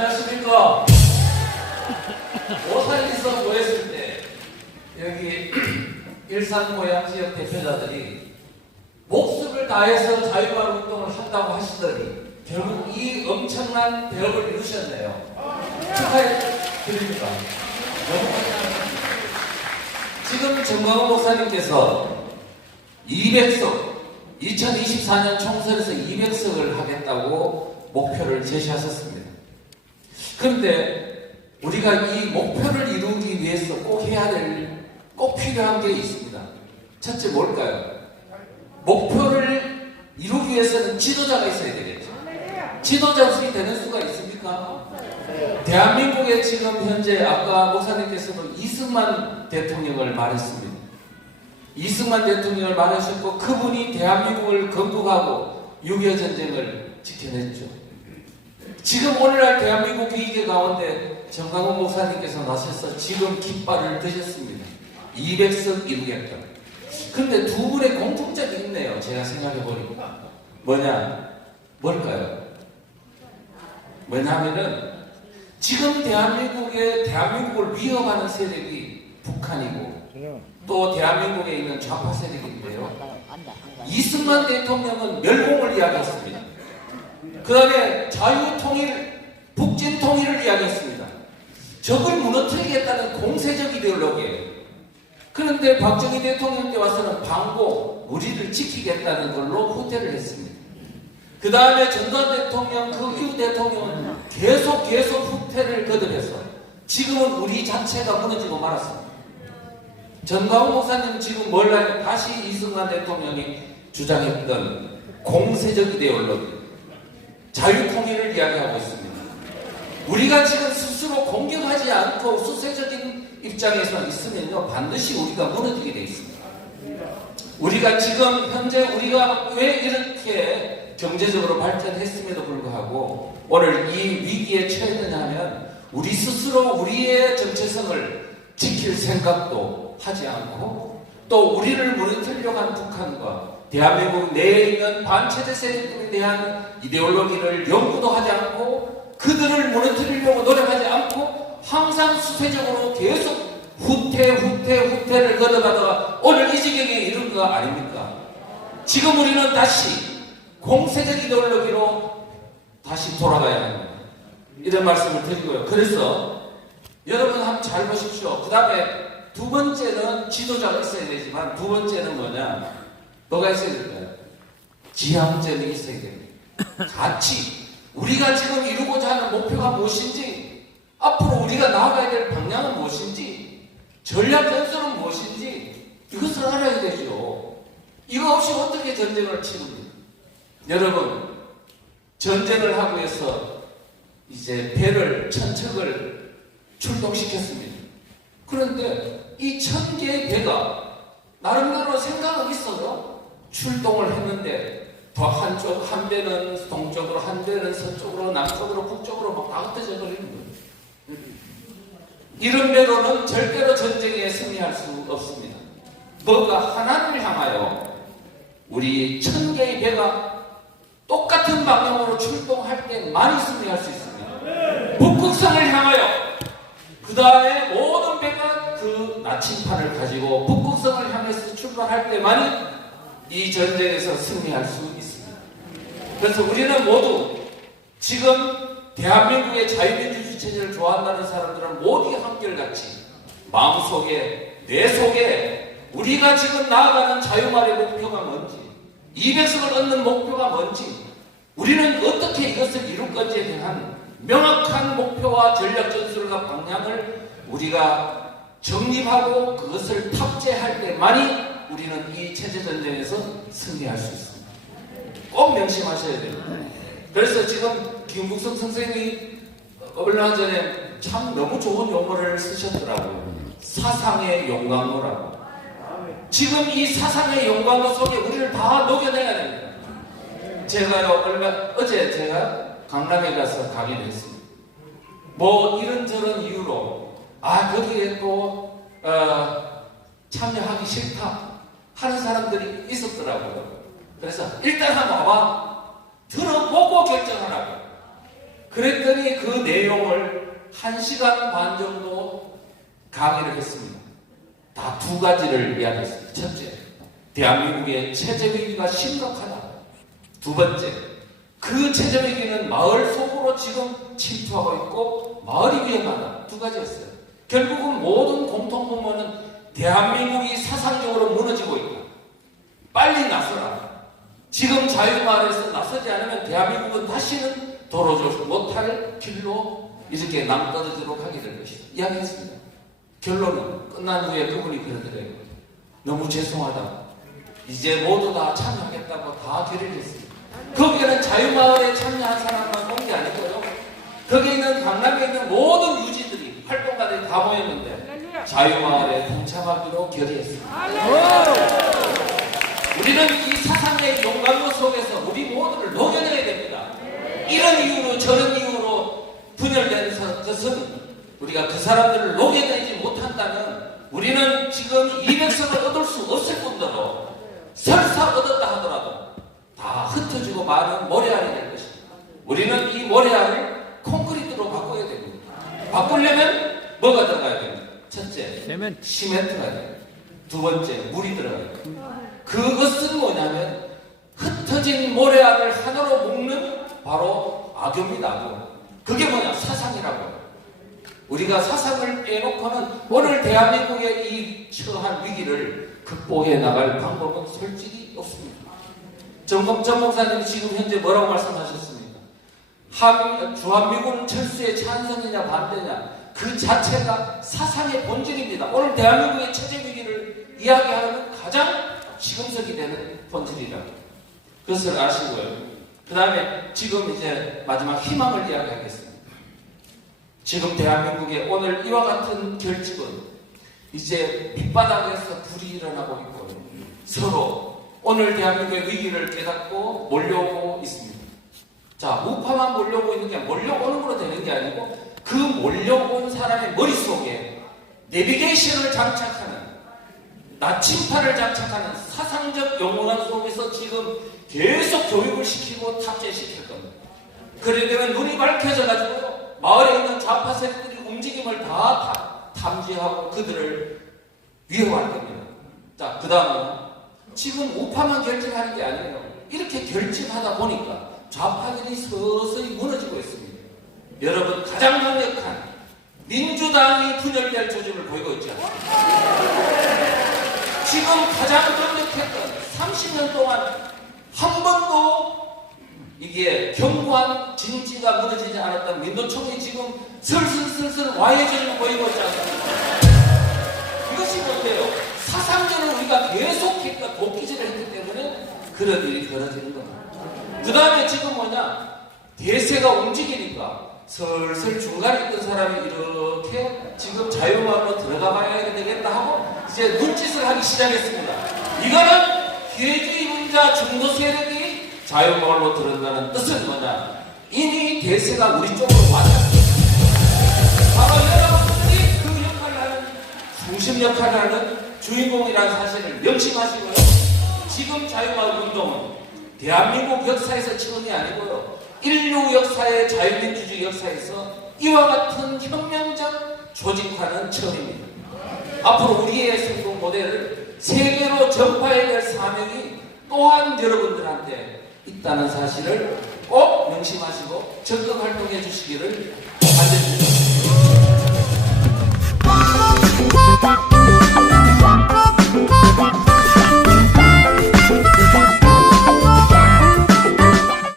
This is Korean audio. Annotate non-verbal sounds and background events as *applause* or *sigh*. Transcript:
안녕하십니까. *laughs* 오산에서 모였을 때 여기 *clears throat* 일산 고양 지역 대표자들이 목숨을 다해서 자유화 운동을 한다고 하시더니 결국 이 엄청난 대업을 이루셨네요. 축하해 드립니다. 지금 정광훈 목사님께서 200석, 2024년 총선에서 200석을 하겠다고 목표를 제시하셨습니다. 그런데 우리가 이 목표를 이루기 위해서 꼭 해야 될, 꼭 필요한 게 있습니다. 첫째 뭘까요? 목표를 이루기 위해서는 지도자가 있어야 되겠죠. 지도자 없이 되는 수가 있습니까? 대한민국에 지금 현재 아까 목사님께서도 이승만 대통령을 말했습니다. 이승만 대통령을 말하셨고 그분이 대한민국을 건국하고 6.25 전쟁을 지켜냈죠. 지금 오늘날 대한민국 위기 가운데 정강훈 목사님께서 나서서 지금 깃발을 드셨습니다. 200석 이루겠다. 근데 두 분의 공통점이 있네요. 제가 생각해 보니까. 뭐냐? 뭘까요? 뭐냐면은 지금 대한민국의 대한민국을 위협하는 세력이 북한이고 또 대한민국에 있는 좌파 세력인데요. 이승만 대통령은 멸공을 이야기했습니다. 그 다음에 자유통일, 북진통일을 이야기했습니다. 적을 무너뜨리겠다는 공세적 이데올로기예요. 그런데 박정희 대통령 때 와서는 방공, 우리를 지키겠다는 걸로 후퇴를 했습니다. 그 다음에 전두환 대통령, 그 이후 대통령은 계속 계속 후퇴를 거듭해서 지금은 우리 자체가 무너지고 말았습니다. 전광훈 목사님 지금 뭘? 다시 이승만 대통령이 주장했던 공세적 이데올로기, 자유통일을 이야기하고 있습니다. 우리가 지금 스스로 공격하지 않고 수세적인 입장에서 있으면요, 반드시 우리가 무너지게 돼 있습니다. 우리가 지금 현재 우리가 왜 이렇게 경제적으로 발전했음에도 불구하고 오늘 이 위기에 처했느냐 하면 우리 스스로 우리의 정체성을 지킬 생각도 하지 않고 또 우리를 무너뜨리려고 하는 북한과 대한민국 내에 있는 반체제 세력들에 대한 이데올로기를 연구도 하지 않고 그들을 무너뜨리려고 노력하지 않고 항상 수세적으로 계속 후퇴 후퇴 후퇴를 거듭하다가 오늘 이 지경에 이른 거 아닙니까? 지금 우리는 다시 공세적 이데올로기로 다시 돌아가야 합니다. 이런 말씀을 드리고요. 그래서 여러분 한번 잘 보십시오. 그 다음에 두 번째는 지도자가 있어야 되지만 두 번째는 뭐냐? 뭐가 있어야 될까요? 있어야 됩니다. 가치. 우리가 지금 이루고자 하는 목표가 무엇인지, 앞으로 우리가 나아가야 될 방향은 무엇인지, 전략 전술은 무엇인지, 이것을 알아야 되죠. 이거 없이 어떻게 전쟁을 치릅니까? 여러분, 전쟁을 하기 위해서 이제 배를, 천척을 출동시켰습니다. 그런데 이 천 개의 배가 나름대로 생각은 있어요. 출동을 했는데 더 한쪽 한 배는 동쪽으로 한 배는 서쪽으로 남쪽으로 북쪽으로 막다 흩어져 버리는 거예요. 이런 배로는 절대로 전쟁에 승리할 수 없습니다. 뭐가 하나를 향하여 우리 천 개의 배가 똑같은 방향으로 출동할 때 많이 승리할 수 있습니다. 북극성을 향하여 그 다음에 모든 배가 그 나침판을 가지고 북극성을 향해서 출발할 때만이 이 전쟁에서 승리할 수 있습니다. 그래서 우리는 모두 지금 대한민국의 자유민주주의 체제를 좋아한다는 사람들은 모두 한결같이 마음속에 내 속에 우리가 지금 나아가는 자유말의 목표가 뭔지 200석을 얻는 목표가 뭔지 우리는 어떻게 이것을 이룰 건지에 대한 명확한 목표와 전략 전술과 방향을 우리가 정립하고 그것을 탑재할 때만이 우리는 이 체제 전쟁에서 승리할 수 있습니다. 꼭 명심하셔야 돼요. 그래서 지금 김국성 선생님이 얼마 전에 참 너무 좋은 용어를 쓰셨더라고요. 사상의 용광로라고. 지금 이 사상의 용광로 속에 우리를 다 녹여내야 됩니다. 제가요 얼마 어제 제가 강남에 가서 강의를 했습니다. 뭐 이런저런 이유로 아 거기에 또 어, 참여하기 싫다 하는 사람들이 있었더라고요. 그래서 일단 한번 와봐 들어보고 결정하라고. 그랬더니 그 내용을 한 시간 반 정도 강의를 했습니다. 다 두 가지를 이야기했습니다. 첫째, 대한민국의 체제 위기가 심각하다. 두 번째, 그 체제 위기는 마을 속으로 지금 침투하고 있고 마을이 위험하다. 두 가지였어요. 결국은 모든 공통분모는 대한민국이 사상적으로 무너지고 있다. 빨리 나서라. 지금 자유마을에서 나서지 않으면 대한민국은 다시는 돌아오지 못할 길로 이렇게 남떨어지도록 하게 될 것이다. 이야기했습니다. 결론은 끝난 후에 그분이 그러더래요. 너무 죄송하다. 이제 모두 다 참여하겠다고 다 결의를 했습니다. 거기에는 자유마을에 참여한 사람만 온 게 아니고요. 거기에 있는 강남에 있는 모든 유지들이 활동가들이 다 모였는데 자유마을에 동참하기로 결의했습니다. 우리는 이 사상의 용광로 속에서 우리 모두를 녹여내야 됩니다. 이런 이유로 저런 이유로 분열된 서- 것은 우리가 그 사람들을 녹여내지 못한다면 우리는 지금 200석을 얻을 수 없을 뿐더러 설사 얻었다 하더라도 다 흩어지고 마른 모래알이 될 것입니다. 우리는 이 모래알을 콘크리트로 바꿔야 됩니다. 바꾸려면 뭐가 들어가야 됩니까? 첫째. 시멘트가. 두 번째, 물이 들어가요. 그것은 뭐냐면 흩어진 모래알을 하나로 묶는 바로 악교입니다. 악교. 그게 뭐냐? 사상이라고. 우리가 사상을 빼놓고는 오늘 대한민국의 이 처한 위기를 극복해 나갈 방법은 솔직히 없습니다. 정봉 전 목사님이 지금 현재 뭐라고 말씀하셨습니까? 한, 주한미군 철수의 찬성이냐 반대냐 그 자체가 사상의 본질입니다. 오늘 대한민국의 체제 위기를 이야기하는 가장 지금석이 되는 본질이라고 그것을 아시고요. 그 다음에 지금 이제 마지막 희망을 이야기하겠습니다. 지금 대한민국에 오늘 이와 같은 결집은 이제 밑바닥에서 불이 일어나고 있고 서로 오늘 대한민국의 위기를 깨닫고 몰려오고 있습니다. 자, 우파만 몰려오고 있는 게 몰려오는 걸로 되는 게 아니고 그 몰려온 사람의 머릿속에 내비게이션을 장착하는 나침판을 장착하는 사상적 영혼관 속에서 지금 계속 교육을 시키고 탑재시킬 겁니다. 그래 되면 눈이 밝혀져 가지고 마을에 있는 좌파 세력들이 움직임을 다 탐- 탐지하고 그들을 위협할 겁니다. 자, 그 다음은 지금 우파만 결집하는 게 아니에요. 이렇게 결집하다 보니까 좌파들이 서서히 무너지고 있습니다. 여러분 가장 강력한 민주당이 분열될 조짐을 보이고 있죠. 지금 가장 강력했던 30년 동안 한 번도 이게 견고한 진지가 무너지지 않았던 민노총이 지금 슬슬슬슬 와해전을 보이고 있지 않습니까? 이것이 뭔데요? 사상전을 우리가 계속해서 도끼질을 했기 때문에 그런 일이 벌어지는 겁니다. 그 다음에 지금 뭐냐? 대세가 움직이니까 슬슬 중간에 있던 사람이 이렇게 지금 자유마을로 들어가 봐야 되겠다 하고 이제 눈짓을 하기 시작했습니다. 이거는 기회주의 문자 중도 세력이 자유마을로 들어간다는 뜻은 뭐냐? 이미 대세가 우리 쪽으로 왔다. 바로 여러분들이 그 역할을 하는 중심 역할을 하는 주인공이라는 사실을 명심하시고요. 지금 자유마을 운동은 대한민국 역사에서 처음이 아니고요. 인류 역사의 자유민주주의 역사에서 이와 같은 혁명적 조직화는 처음입니다. 앞으로 우리의 성공 모델을 세계로 전파해야 될 사명이 또한 여러분들한테 있다는 사실을 꼭 명심하시고 적극 활동해 주시기를 바랍니다.